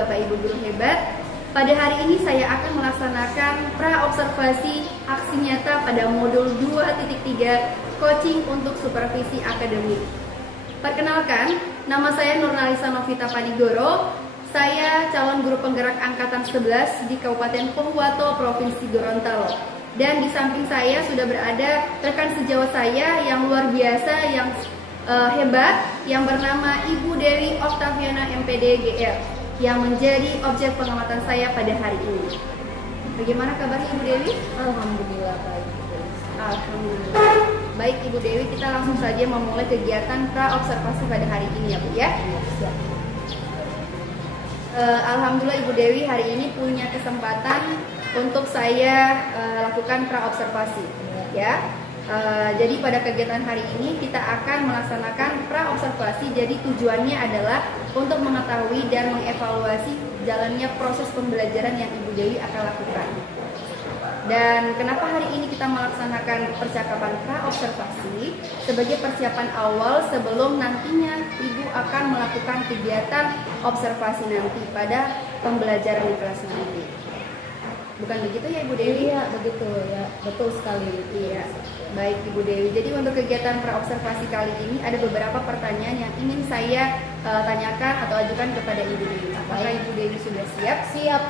Bapak Ibu guru hebat. Pada hari ini saya akan melaksanakan pra-observasi aksi nyata pada modul 2.3 coaching untuk supervisi akademik. Perkenalkan, nama saya Nurnalisa Novita Panigoro. Saya calon guru penggerak angkatan 11 di Kabupaten Pohuwato, Provinsi Gorontalo. Dan di samping saya sudah berada rekan sejawat saya yang luar biasa, yang hebat, yang bernama Ibu Dewi Oktaviana MPD GL, yang menjadi objek pengamatan saya pada hari ini. Bagaimana kabarnya Ibu Dewi? Alhamdulillah baik. Alhamdulillah. Baik Ibu Dewi, kita langsung saja memulai kegiatan pra-observasi pada hari ini ya Bu ya. Alhamdulillah Ibu Dewi hari ini punya kesempatan untuk saya lakukan pra-observasi ya. Jadi pada kegiatan hari ini kita akan melaksanakan pra-observasi. Jadi tujuannya adalah untuk mengetahui dan mengevaluasi jalannya proses pembelajaran yang Ibu Dewi akan lakukan. Dan kenapa hari ini kita melaksanakan percakapan pra-observasi? Sebagai persiapan awal sebelum nantinya Ibu akan melakukan kegiatan observasi nanti pada pembelajaran di kelas nanti. Bukan begitu ya Ibu Dewi? Iya begitu ya, betul sekali. Iya. Baik Ibu Dewi, jadi untuk kegiatan pra-observasi kali ini ada beberapa pertanyaan yang ingin saya tanyakan atau ajukan kepada Ibu Dewi. Apakah Ibu Dewi sudah siap? Siap.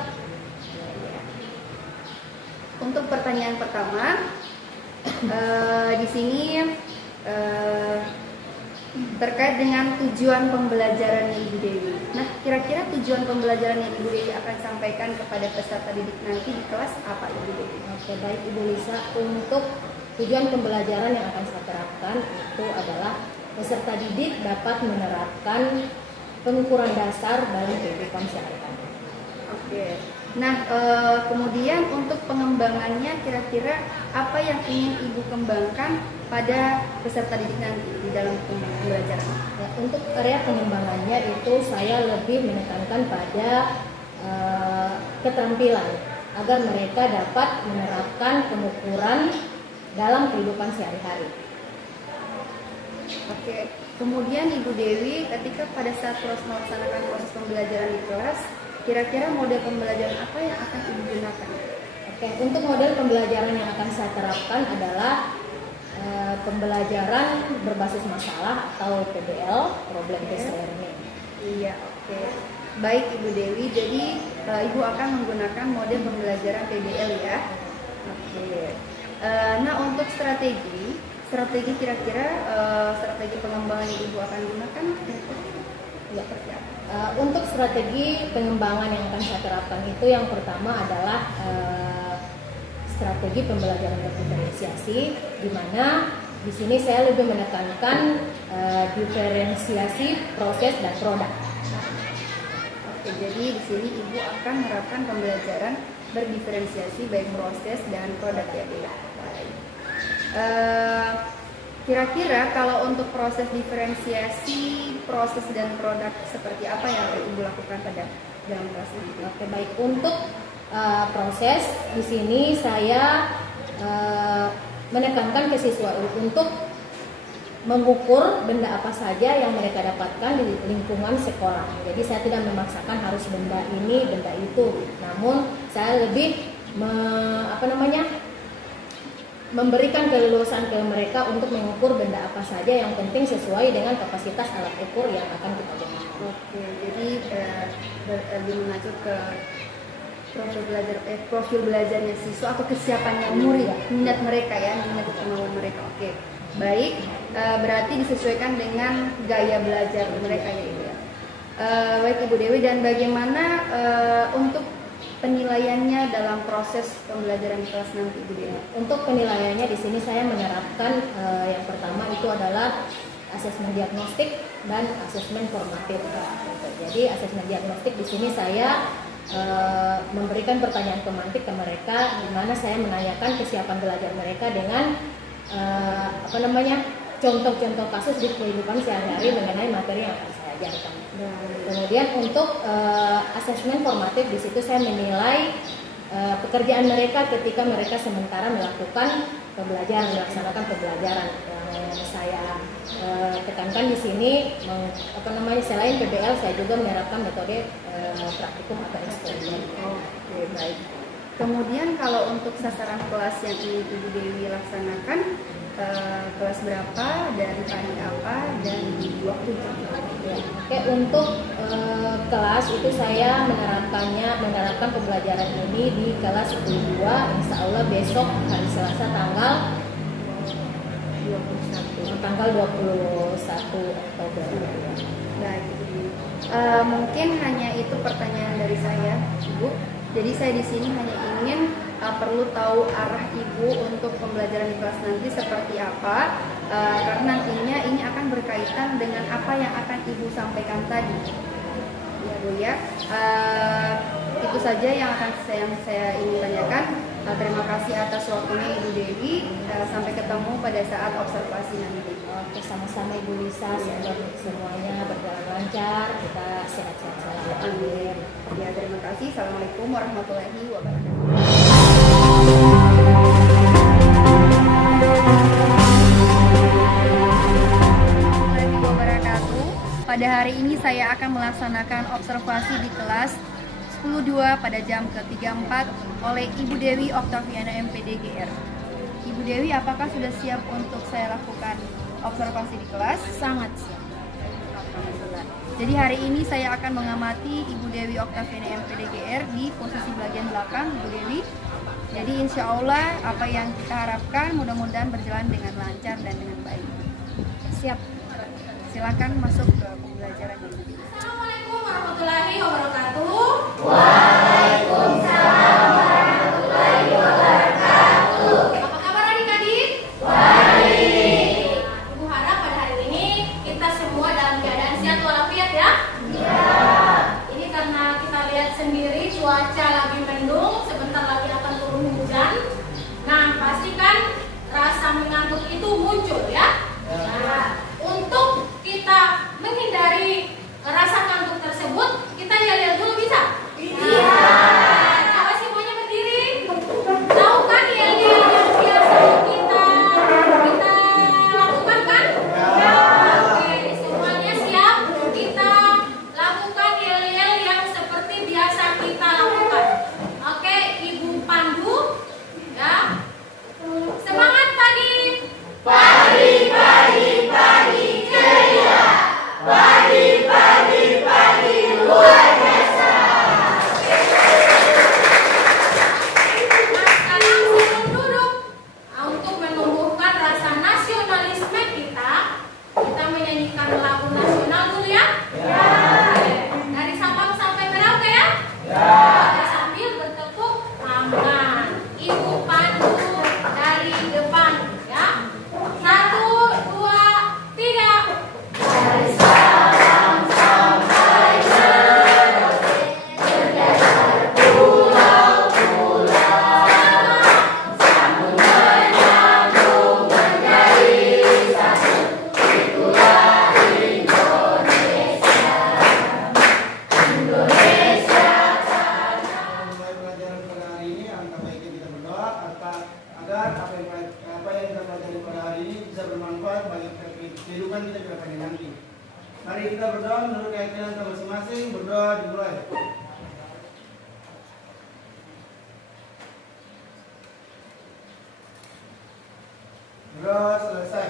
Untuk pertanyaan pertama, di sini terkait dengan tujuan pembelajaran Ibu Dewi. Nah, kira-kira tujuan pembelajaran yang Ibu Dewi akan sampaikan kepada peserta didik nanti di kelas apa Ibu Dewi? Oke, baik Ibu Lisa. Untuk tujuan pembelajaran yang akan saya terapkan itu adalah peserta didik dapat menerapkan pengukuran dasar dalam kehidupan sehari-hari. Oke. Nah, kemudian untuk pengembangannya kira-kira apa yang ingin Ibu kembangkan pada peserta didik nanti di dalam pembelajaran? Ya, untuk area pengembangannya itu saya lebih menekankan pada keterampilan agar mereka dapat menerapkan pengukuran dalam kehidupan sehari-hari. Oke. Kemudian Ibu Dewi ketika pada saat melaksanakan proses pembelajaran di kelas, kira-kira model pembelajaran apa yang akan Ibu gunakan? Oke, untuk model pembelajaran yang akan saya terapkan adalah pembelajaran berbasis masalah atau PBL, Problem Based Learning. Iya, oke. Baik Ibu Dewi, jadi Ibu akan menggunakan model pembelajaran PBL ya. Oke. Nah, untuk strategi kira-kira strategi pengembangan yang Ibu akan gunakan tidak seperti apa? Untuk strategi pengembangan yang akan saya terapkan itu yang pertama adalah strategi pembelajaran berdiferensiasi, di mana di sini saya lebih menekankan diferensiasi proses dan produk. Oke, jadi di sini Ibu akan menerapkan pembelajaran berdiferensiasi baik proses dan produk ya Bu. Baik. Kira-kira kalau untuk proses diferensiasi, proses dan produk seperti apa yang Ibu lakukan pada dalam kelas ini? Oke, baik. Untuk proses di sini saya menekankan ke siswa untuk mengukur benda apa saja yang mereka dapatkan di lingkungan sekolah. Jadi saya tidak memaksakan harus benda ini, benda itu. Namun saya lebih memberikan keleluasan ke mereka untuk mengukur benda apa saja yang penting sesuai dengan kapasitas alat ukur yang akan kita gunakan. Oke, jadi lebih mengacu ke profil belajarnya siswa atau kesiapannya murid, minat mereka ya, minat kemauan mereka. Oke, baik, berarti disesuaikan dengan gaya belajar mereka ya Ibu ya. Baik Ibu Dewi, dan bagaimana untuk penilaiannya dalam proses pembelajaran di kelas nanti Ibu Dewi? Untuk penilaiannya di sini saya menerapkan yang pertama itu adalah asesmen diagnostik dan asesmen formatif. Jadi asesmen diagnostik di sini saya memberikan pertanyaan pemantik ke mereka, di mana saya menanyakan kesiapan belajar mereka dengan contoh-contoh kasus di kehidupan sehari-hari mengenai materi yang akan saya ajarkan. Kemudian untuk asesmen formatif di situ saya menilai pekerjaan mereka ketika mereka sementara melakukan melaksanakan pembelajaran. Yang saya tekankan di sini, selain PBL, saya juga menerapkan metode praktikum atau eksperimen. Oke, baik. Kemudian kalau untuk sasaran kelas yang ini Ibu Dewi laksanakan, kelas berapa, dari hari apa, dan waktu berapa? Oke, untuk kelas itu saya menerapkan pembelajaran ini di kelas 2, insya Allah besok hari Selasa tanggal 21 Oktober. Baik, mungkin hanya itu pertanyaan dari saya, Ibu. Jadi saya di sini hanya ingin perlu tahu arah Ibu untuk pembelajaran di kelas nanti seperti apa, karena nantinya ini akan berkaitan dengan apa yang akan Ibu sampaikan tadi, ya Bu ya. Itu saja yang saya ingin tanyakan. Terima kasih atas waktunya Ibu Dewi. Sampai ketemu pada saat observasi nanti. Oke, sama-sama Ibu Lisa. Semoga semuanya berjalan lancar, kita sehat-sehat selalu. Amin. Ya, terima kasih. Assalamualaikum warahmatullahi wabarakatuh. Pada hari ini saya akan melaksanakan observasi di kelas 10.2 pada jam ke-34 oleh Ibu Dewi Oktaviana MPD GR. Ibu Dewi, apakah sudah siap untuk saya lakukan observasi di kelas? Sangat siap. Alhamdulillah. Jadi hari ini saya akan mengamati Ibu Dewi Oktaviana MPD GR di posisi bagian belakang, Ibu Dewi. Jadi insya Allah apa yang kita harapkan mudah-mudahan berjalan dengan lancar dan dengan baik. Siap. Silakan masuk ke pembelajaran Ibu Dewi. Assalamualaikum warahmatullahi wabarakatuh. Waalaikumsalam warahmatullahi wabarakatuh. Apa kabar adik-adik? Baik. Ibu harap pada hari ini kita semua dalam keadaan sehat walafiat ya. Ya. Ini karena kita lihat sendiri cuaca lagi mendung, sebentar lagi akan turun hujan. Nah, pastikan rasa mengantuk itu muncul ya. Nah, untuk kita menghindari rasa kantuk tersebut, kita yel-yel dulu bisa? Iya. Coba semuanya berdiri. Tahu kan yel-yel yang biasa kita lakukan kan? Ya. Oke, semuanya siap? Kita lakukan yel-yel yang seperti biasa kita lakukan. Oke, Ibu pandu ya. Semangat pagi. Pagi, pagi, pagi ceria. Pagi, pagi, pagi luar biasa. Nah, sekarang sebelum duduk, untuk menumbuhkan rasa nasionalisme kita menyanyikan lagu nasional dulu ya. Ya. Oke. Dari Sabang sampai Merauke ya. Ya. Oke, sambil bertepuk tangan. Ibu pandu dari depan ya. 1, 2, 3. Dari Sabang sampai Merauke, bergeser pulau-pulau, sambung menyambung menjadi satu. Itulah Indonesia. Indonesia Mulai pelajaran pada hari ini, angka baiknya kita berdoa agar apa yang kita pelajari pada hari ini bisa bermanfaat bagi kehidupan kita ke depannya nanti. Mari kita berdoa menurut keyakinan kita masing-masing. Berdoa dimulai. Berdoa selesai.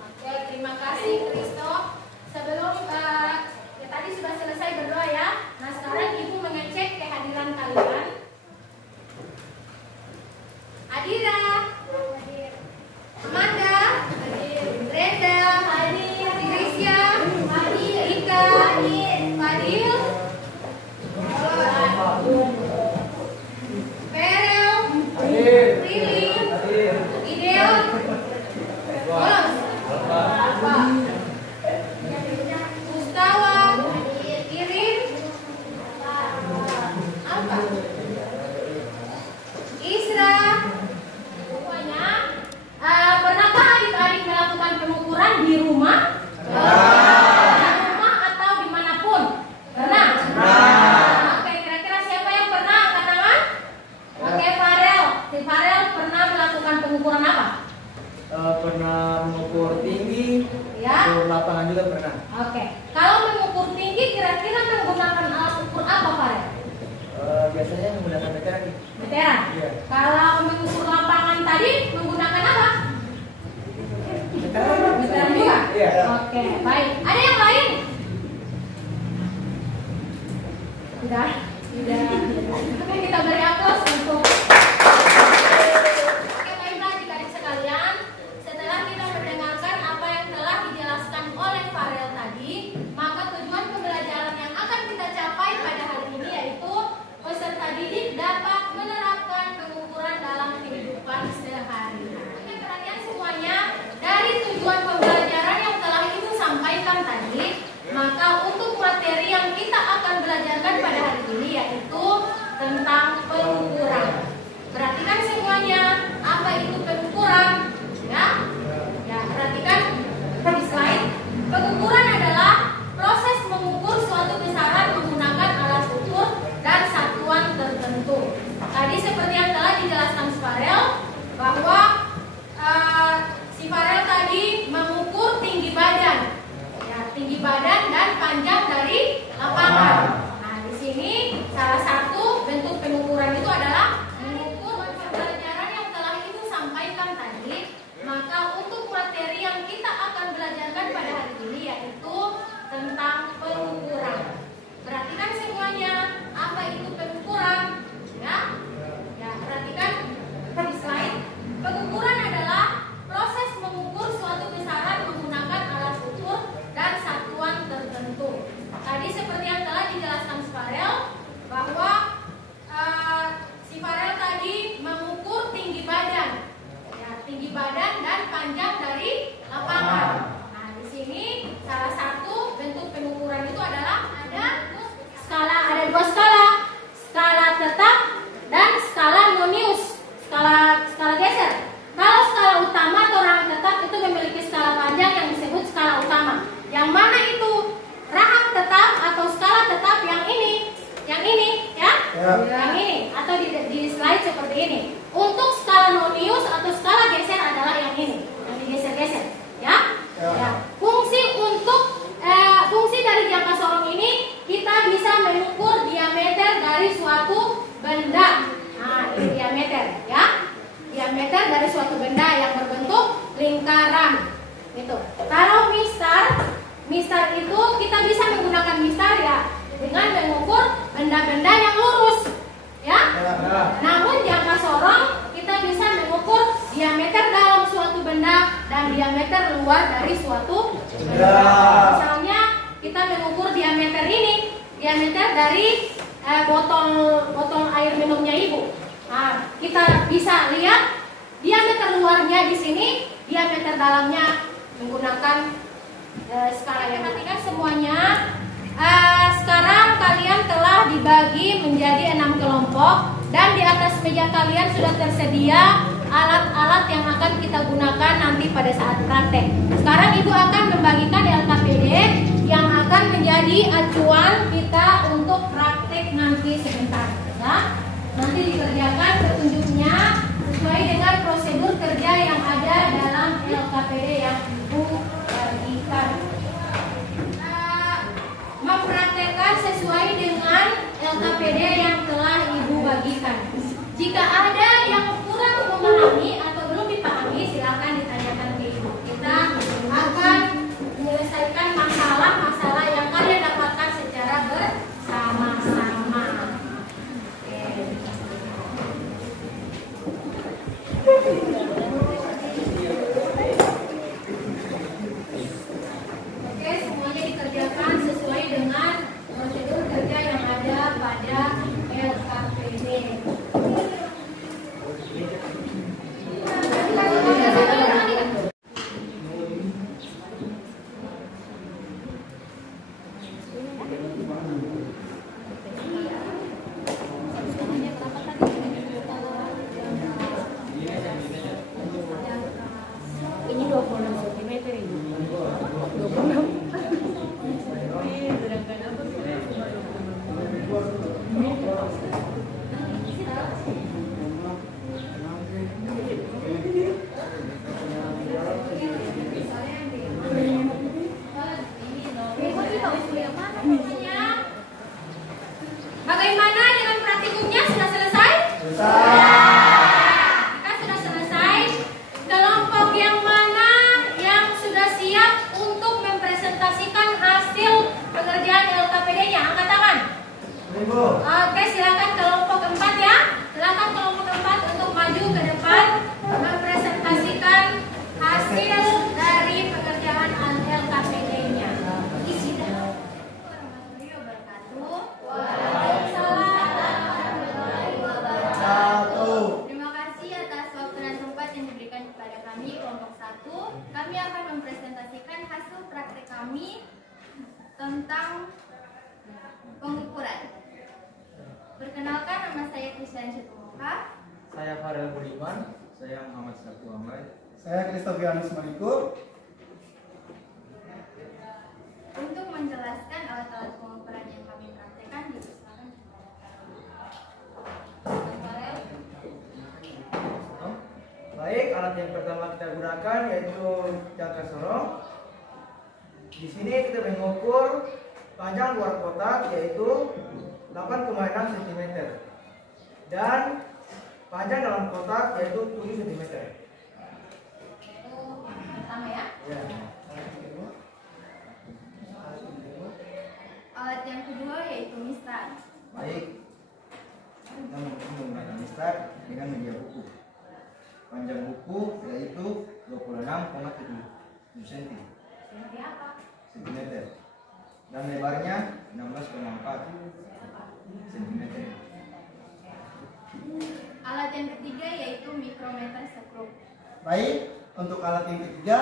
Oke, terima kasih Kristo. Sebelum ya tadi sudah selesai berdoa ya. Nah, sekarang Ibu mengecek kehadiran kalian. Adira, Amanda, Brenda, Grisya, Ika, Fadil, Perel, Prilly, Ideal, biasanya menggunakan meteran. Meteran. Iya. Kalau mengukur lapangan tadi menggunakan apa? Meteran. Meteran juga? Iya. Oke, baik. Ada yang lain? Sudah? Sudah. Oke, kita beri aplaus untuk. Oke, baiklah adik-adik sekalian. Setelah kita mendengarkan apa yang telah dijelaskan oleh Farel tadi, maka tujuan pembelajaran yang akan kita capai pada hari ini yaitu peserta didik dapat menerapkan pengukuran dalam kehidupan sehari-hari. Oke, perhatian semuanya, dari tujuan pembelajaran yang telah Ibu sampaikan tadi, maka untuk materi yang kita akan belajarkan pada hari ini yaitu tentang pengukuran. Perhatikan semuanya, apa itu pengukuran? Ya, perhatikan di slide. Pengukuran adalah proses mengukur suatu besaran menggunakan alat ukur dan satuan tertentu. Tadi seperti yang telah dijelaskan Farel bahwa si Farel tadi mengukur tinggi badan, tinggi badan dan panjang dari lapangan. Nah, di sini salah satu bentuk pengukuran itu adalah mengukur pembelajaran yang telah Ibu sampaikan tadi. Maka untuk materi yang kita akan belajarkan pada hari ini yaitu tentang pengukuran. Perhatikan semuanya, apa itu pengukuran? Ya, perhatikan di slide. Pengukuran adalah proses mengukur suatu besaran menggunakan alat ukur dan satuan tertentu. Tadi seperti yang telah dijelaskan Farel bahwa si Farel tadi mengukur tinggi badan, tinggi badan dan panjang dari lapangan. Nah, di sini salah satu bentuk pengukuran itu adalah ada dua skala, skala tetap dan skala nonius, skala geser. Kalau skala utama atau rangka tetap itu memiliki skala panjang yang disebut skala utama. Yang mana itu rahang tetap atau skala tetap yang ini ya, yang ini atau di slide seperti ini. Untuk skala nonius atau skala geser adalah yang ini, yang digeser-geser, ya. Fungsi dari jangka sorong ini kita bisa mengukur diameter dari suatu benda. Nah, ini diameter, ya. Diameter dari suatu benda yang berbentuk lingkaran. Gitu. Kalau mistar itu kita bisa menggunakan mistar ya dengan mengukur benda-benda yang lurus, ya. Namun jangka sorong kita bisa mengukur diameter dalam suatu benda dan diameter luar dari suatu benda. Misalnya kita mengukur diameter ini, diameter dari botol air minumnya Ibu. Nah, kita bisa lihat diameter luarnya di sini, diameter dalamnya menggunakan skala. Perhatikan semuanya. Sekarang kalian telah dibagi menjadi 6 kelompok dan di atas meja kalian sudah tersedia alat-alat yang akan kita gunakan nanti pada saat praktek. Sekarang Ibu akan membagikan LKPD yang akan menjadi acuan kita untuk praktek nanti sebentar, ya. Nanti dikerjakan petunjuknya sesuai dengan prosedur kerja yang ada dalam LKPD yang Ibu bagikan. Mempraktekkan sesuai dengan LKPD yang telah Ibu bagikan. Jika ada yang kurang memahami atau belum dipahami, silakan ditanyakan ke Ibu. Kita akan menyelesaikan masalah-masalah yang kalian dapatkan secara bersama-sama. Oke, semuanya dikerjakan sesuai dengan prosedur kerja yang ada pada LKPD. Ini 26 cm ini. 26. Bagaimana dengan praktikumnya? Jika sudah selesai, kelompok yang mana yang sudah siap untuk mempresentasikan hasil pekerjaan LKPD-nya? Angkat tangan. Oke, silakan kelompok keempat ya. Silakan kelompok keempat untuk maju ke depan mempresentasikan hasil dari pekerjaan LKPD-nya. Isi dah. Warahmatullahi wabarakatuh. Waalaikumsalam. Terima kasih atas waktu dan tempat yang diberikan kepada kami kelompok 1. Kami akan mempresentasikan hasil praktek kami tentang pengukuran. Perkenalkan, nama saya Krisyan Syutomoka. Saya Farel Budiman. Saya Muhammad Sabtu Ahmad. Saya Kristofianus Mariku. Untuk menjelaskan alat-alat pengukuran yang kami praktekkan, dipersilakan. Farel. Baik, alat yang pertama kita gunakan yaitu jangka sorong. Di sini kita mengukur panjang luar kotak yaitu 8,6 cm dan panjang dalam kotak yaitu 7 cm. Itu pertama ya. Ya. Alat yang kedua yaitu mistar. Baik, kita menggunakan mistar dengan media buku. Panjang buku yaitu 26,7 cm. Seperti apa? cm dan lebarnya 16,4 cm. Alat yang ketiga yaitu mikrometer skrup. Baik, untuk alat yang ketiga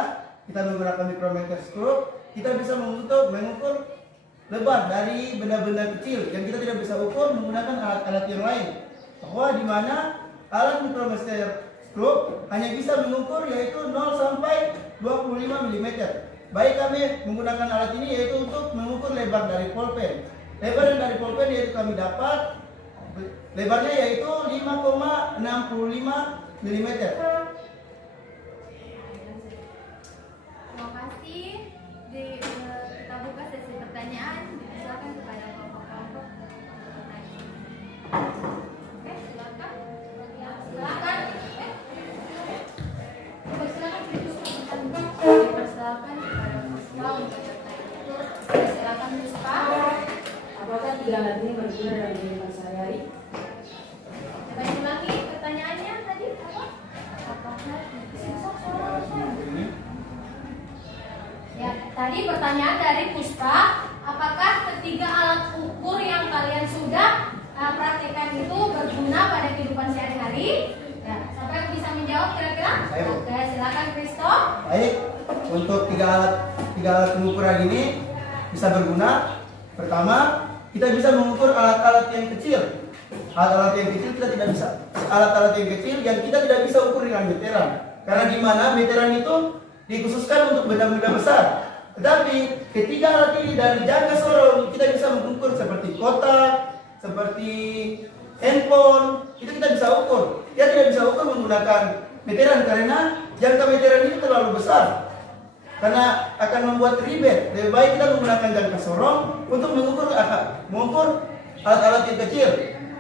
kita menggunakan mikrometer skrup. Kita bisa mengukur lebar dari benda-benda kecil yang kita tidak bisa ukur menggunakan alat-alat yang lain. Bahwa di mana alat mikrometer skrup hanya bisa mengukur yaitu 0 sampai 25 mm. Baik, kami menggunakan alat ini yaitu untuk mengukur lebar dari pulpen. Lebar dari pulpen yaitu kami dapat lebarnya yaitu 5,65 mm. Terima kasih. Kita buka sesi pertanyaan. Silakan kepada kelompok-kelompok bertanya. Oke, silakan. Ya, silakan. Silakan kepada Puspa untuk bertanya. Silakan Puspa. Apakah 3 alat ini berguna dalam kehidupan sehari-hari? Coba ulangi pertanyaannya tadi apa? Apakah Ya, tadi pertanyaan dari Puspa, apakah ketiga alat ukur yang kalian sudah praktekkan itu berguna pada kehidupan sehari-hari? Ya, siapa yang bisa menjawab kira-kira? Saya, Bu. Oke, silakan Kristo. Baik, untuk tiga alat pengukuran ini bisa berguna. Pertama, kita bisa mengukur alat-alat yang kecil. Alat-alat yang kecil kita tidak bisa. Alat-alat yang kecil yang kita tidak bisa ukur dengan meteran. Karena di mana meteran itu dikhususkan untuk benda-benda besar. Tetapi ketiga alat ini dari jangka sorong kita bisa mengukur seperti kotak, seperti handphone, itu kita bisa ukur. Kita tidak bisa ukur menggunakan meteran karena jangka meteran itu terlalu besar. Karena akan membuat ribet. Lebih baik kita menggunakan jangka sorong untuk mengukur alat-alat yang kecil.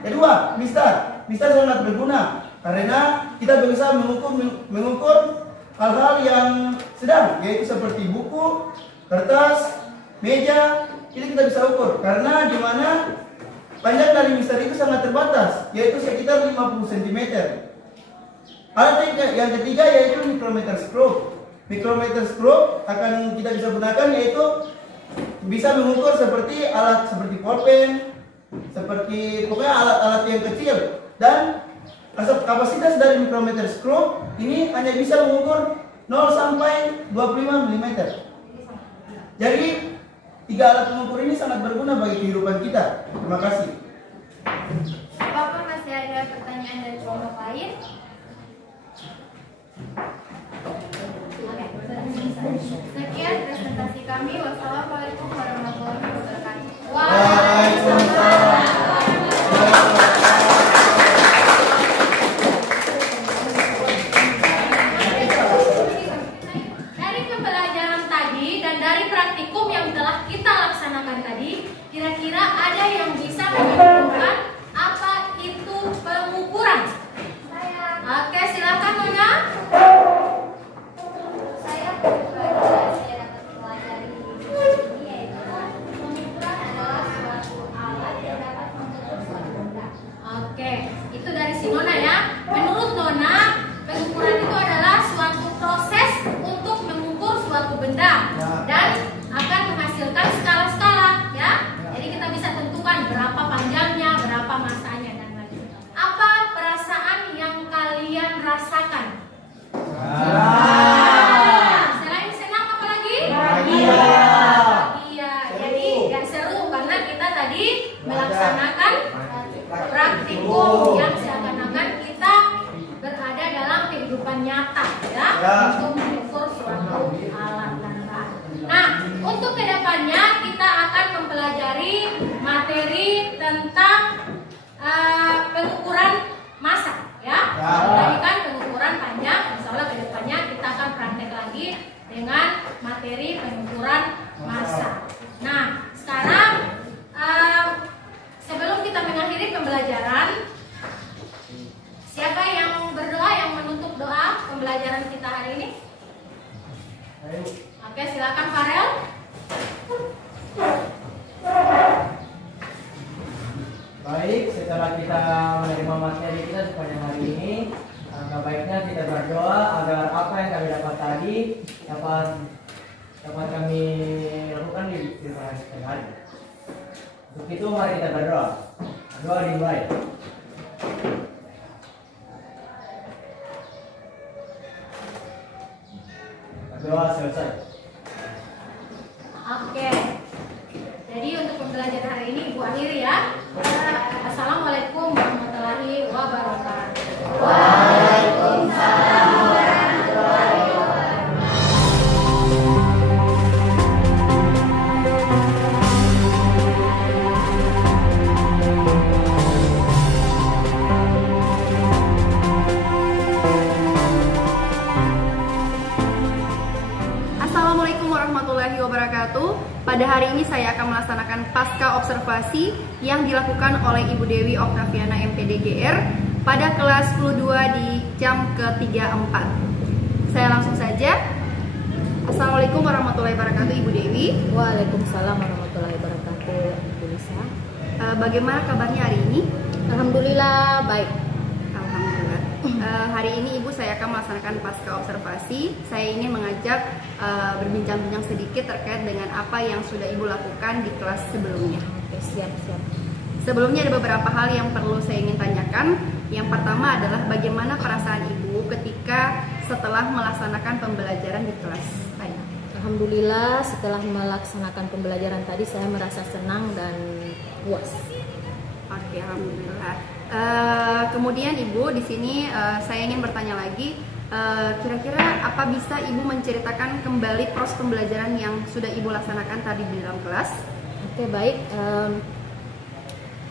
Kedua, mistar. Mistar sangat berguna karena kita bisa mengukur hal-hal yang sedang, yaitu seperti buku, kertas, meja, itu kita bisa ukur. Karena di mana panjang dari mistar itu sangat terbatas, yaitu sekitar 50 cm. Alat yang ketiga yaitu mikrometer skrup. Mikrometer skrup akan kita bisa gunakan yaitu bisa mengukur seperti alat seperti pulpen, seperti pokoknya alat-alat yang kecil. Dan kapasitas dari mikrometer skrup ini hanya bisa mengukur 0 sampai 25 mm. Jadi tiga alat pengukur ini sangat berguna bagi kehidupan kita. Terima kasih. apakah masih ada pertanyaan dari kelompok lain? Sekian presentasi kami. Wassalamualaikum warahmatullahi wabarakatuh. Waalaikumsalam. Dari pembelajaran tadi dan dari praktikum yang telah kita laksanakan tadi, kira-kira ada yang bisa menyimpulkan apa itu pengukuran? untuk mengukur suatu alat dan bahan. Nah, untuk kedepannya kita akan mempelajari materi tentang pengukuran massa, ya. Tadi kan pengukuran panjang, insya Allah kedepannya kita akan praktek lagi dengan materi pengukuran massa. Nah, sekarang sebelum kita mengakhiri pembelajaran, siapa yang berdoa, yang menutup doa pembelajaran kita hari ini? Oke, silakan Farel. Baik, setelah kita menerima materi kita sepanjang hari ini, alangkah baiknya kita berdoa agar apa yang kami dapat tadi dapat kami lakukan di hari hari. Untuk itu mari kita berdoa. Doa dimulai. Doa selesai. Oke. Jadi untuk pembelajaran hari ini Ibu akhiri ya. Assalamualaikum warahmatullahi wabarakatuh. Waalaikumsalam warahmatullahi wabarakatuh. Assalamualaikum warahmatullahi wabarakatuh. Pada hari ini saya akan melaksanakan pasca observasi yang dilakukan oleh Ibu Dewi Oktaviana MPDGR pada kelas 10-2 di jam ke-34. Saya langsung saja. Assalamualaikum warahmatullahi wabarakatuh Ibu Dewi. Waalaikumsalam warahmatullahi wabarakatuh, Bu Lisa. Bagaimana kabarnya hari ini? Alhamdulillah baik. Alhamdulillah. Hari ini Ibu saya akan melaksanakan pasca observasi. Saya ingin mengajak berbincang-bincang sedikit terkait dengan apa yang sudah Ibu lakukan di kelas sebelumnya. Oke, siap. Sebelumnya ada beberapa hal yang perlu saya ingin tanyakan. Yang pertama adalah bagaimana perasaan Ibu ketika setelah melaksanakan pembelajaran di kelas tadi? Alhamdulillah setelah melaksanakan pembelajaran tadi saya merasa senang dan puas. Oke, alhamdulillah. Kemudian Ibu di sini saya ingin bertanya lagi, kira-kira apa bisa Ibu menceritakan kembali proses pembelajaran yang sudah Ibu laksanakan tadi di dalam kelas? Oke, baik.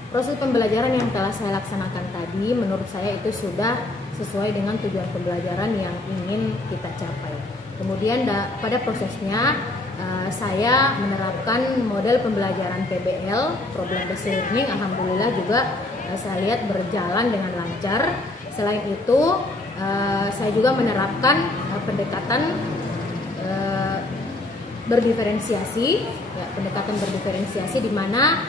Proses pembelajaran yang telah saya laksanakan tadi menurut saya itu sudah sesuai dengan tujuan pembelajaran yang ingin kita capai. Kemudian pada prosesnya saya menerapkan model pembelajaran PBL, Problem Based Learning. Alhamdulillah juga saya lihat berjalan dengan lancar. Selain itu saya juga menerapkan pendekatan berdiferensiasi, ya, pendekatan berdiferensiasi di mana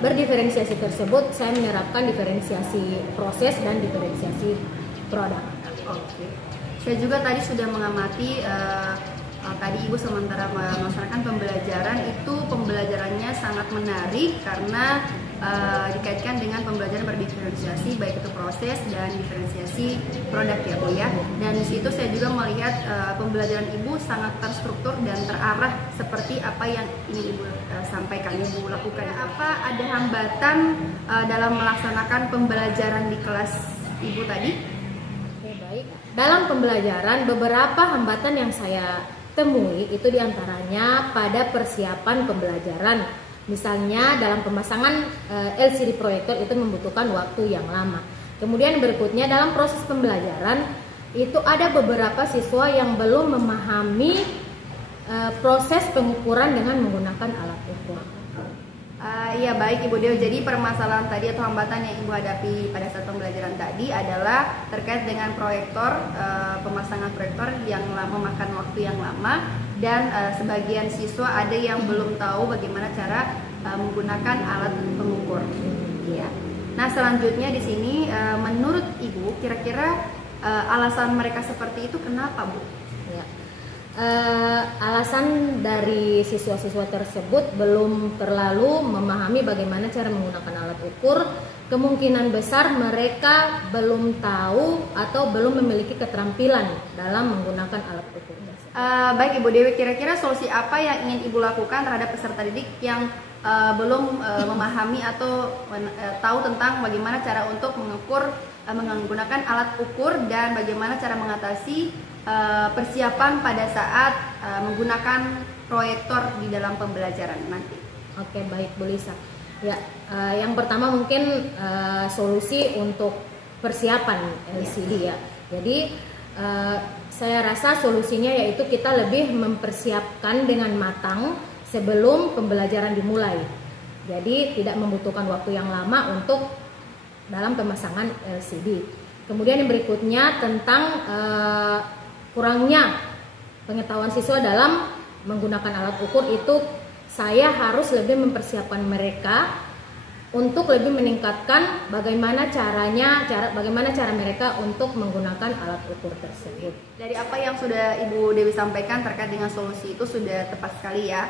berdiferensiasi tersebut saya menerapkan diferensiasi proses dan diferensiasi produk. Oke. Saya juga tadi sudah mengamati tadi Ibu sementara melaksanakan pembelajaran itu pembelajarannya sangat menarik karena dikaitkan dengan pembelajaran berdiferensiasi baik itu proses dan diferensiasi produk ya Bu ya. Dan di situ saya juga melihat pembelajaran Ibu sangat terstruktur dan terarah seperti apa yang ingin Ibu sampaikan, Ibu lakukan. Apa ada hambatan dalam melaksanakan pembelajaran di kelas Ibu tadi? Oke, baik. Dalam pembelajaran beberapa hambatan yang saya temui itu diantaranya pada persiapan pembelajaran. Misalnya dalam pemasangan LCD proyektor itu membutuhkan waktu yang lama. Kemudian berikutnya dalam proses pembelajaran itu ada beberapa siswa yang belum memahami proses pengukuran dengan menggunakan alat ukur. Iya baik Ibu Dewi, jadi permasalahan tadi atau hambatan yang Ibu hadapi pada saat pembelajaran tadi adalah terkait dengan proyektor, pemasangan proyektor yang memakan waktu yang lama dan sebagian siswa ada yang belum tahu bagaimana cara menggunakan alat pengukur. Ya. Nah selanjutnya di sini menurut Ibu kira-kira alasan mereka seperti itu kenapa Bu? Ya. Alasan dari siswa-siswa tersebut belum terlalu memahami bagaimana cara menggunakan alat ukur. Kemungkinan besar mereka belum tahu atau belum memiliki keterampilan dalam menggunakan alat ukur. Baik Ibu Dewi, kira-kira solusi apa yang ingin Ibu lakukan terhadap peserta didik yang belum memahami atau tahu tentang bagaimana cara untuk mengukur, menggunakan alat ukur dan bagaimana cara mengatasi persiapan pada saat menggunakan proyektor di dalam pembelajaran nanti. Oke, baik Bu Lisa. Ya, yang pertama mungkin solusi untuk persiapan LCD ya. Jadi saya rasa solusinya yaitu kita lebih mempersiapkan dengan matang sebelum pembelajaran dimulai. Jadi tidak membutuhkan waktu yang lama untuk dalam pemasangan LCD. Kemudian yang berikutnya tentang kurangnya pengetahuan siswa dalam menggunakan alat ukur itu, saya harus lebih mempersiapkan mereka untuk lebih meningkatkan bagaimana cara mereka untuk menggunakan alat ukur tersebut. Dari apa yang sudah Ibu Dewi sampaikan terkait dengan solusi itu sudah tepat sekali ya.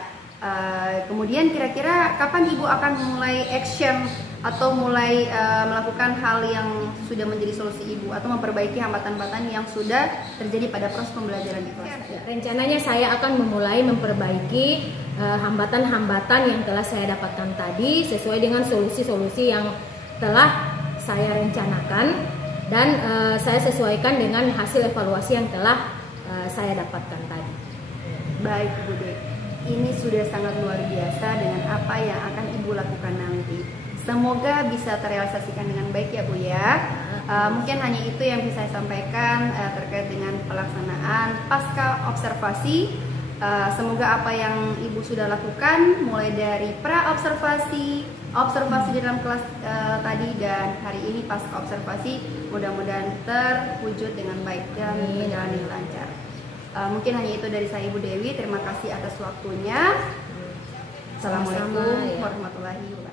Kemudian kira-kira kapan Ibu akan mulai action atau mulai melakukan hal yang sudah menjadi solusi Ibu atau memperbaiki hambatan-hambatan yang sudah terjadi pada proses pembelajaran di kelas? Rencananya saya akan memulai memperbaiki hambatan-hambatan yang telah saya dapatkan tadi sesuai dengan solusi-solusi yang telah saya rencanakan dan saya sesuaikan dengan hasil evaluasi yang telah saya dapatkan tadi. Baik Ibu Dewi, ini sudah sangat luar biasa dengan apa yang akan Ibu lakukan nanti. Semoga bisa terrealisasikan dengan baik ya Bu ya. Mungkin hanya itu yang bisa saya sampaikan terkait dengan pelaksanaan pasca observasi. Semoga apa yang Ibu sudah lakukan mulai dari pra-observasi, observasi di dalam kelas tadi dan hari ini pasca observasi mudah-mudahan terwujud dengan baik dan berjalan dengan lancar. Mungkin hanya itu dari saya Ibu Dewi. Terima kasih atas waktunya. Assalamualaikum warahmatullahi wabarakatuh.